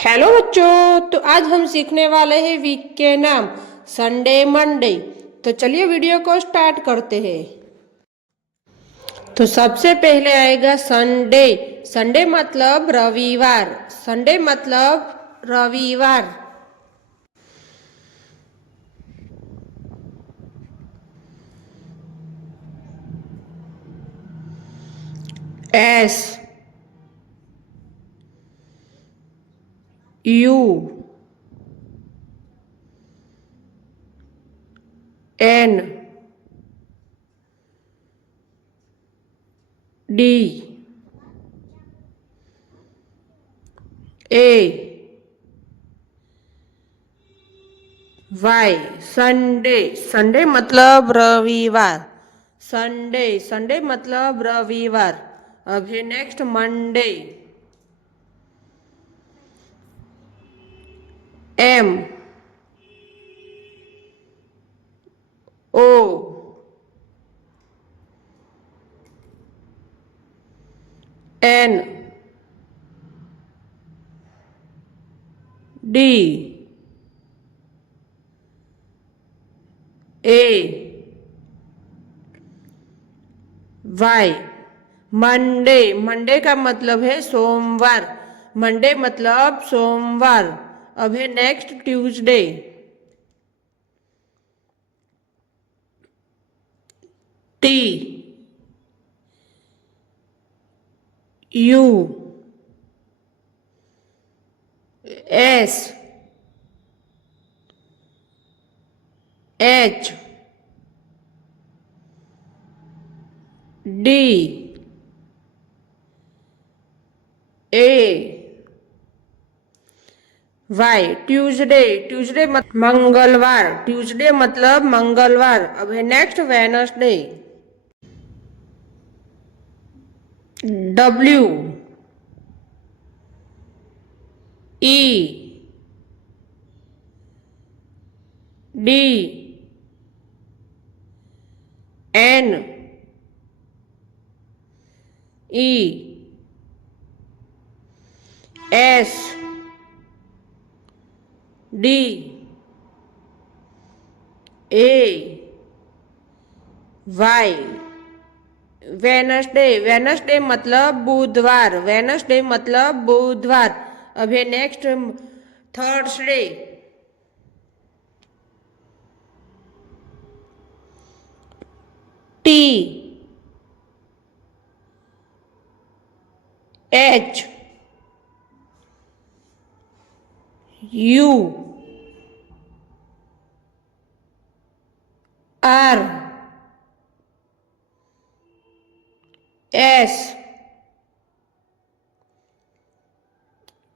Hello बच्चों, तो आज हम सीखने वाले हैं वीक के नाम संडे मंडे। तो चलिए वीडियो को स्टार्ट करते हैं। तो सबसे पहले आएगा संडे। संडे मतलब रविवार। संडे मतलब रविवार। S U N D A Y. Sunday. Sunday मतलब रविवार। संडे संडे मतलब रविवार। अभी next Monday. M O N D A Y. Monday. Monday का मतलब है सोमवार। मंडे मतलब सोमवार। अब है next Tuesday. T U S H D A Y. Tuesday. Tuesday मतलब मंगलवार। ट्यूसडे मतलब मंगलवार। अब है next Wednesday. W E D N E S D A Y. Wednesday. Wednesday मतलब बुधवार। वेनसडे मतलब बुधवार। अभी next Thursday. T H U R S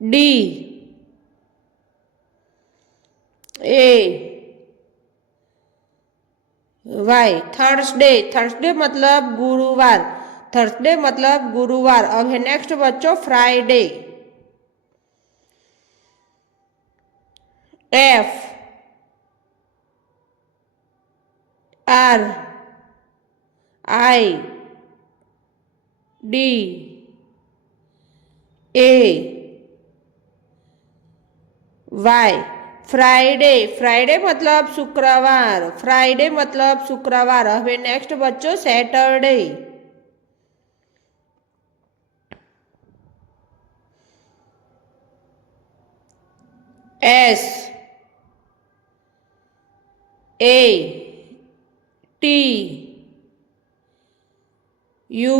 D A Y. Thursday. Thursday मतलब गुरुवार। थर्सडे मतलब गुरुवार। अब है नेक्स्ट बच्चों Friday. F R I D A Y. Friday. Friday मतलब शुक्रवार। फ्राइडे मतलब शुक्रवार। હવે नेक्स्ट बच्चों Saturday. S A T U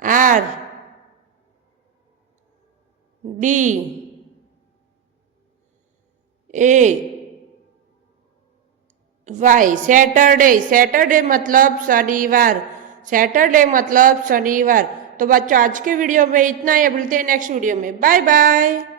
R D A Y. Saturday. Saturday मतलब शनिवार। सैटरडे मतलब शनिवार। तो बच्चों आज के वीडियो में इतना ही। मिलते हैं नेक्स्ट वीडियो में। Bye bye.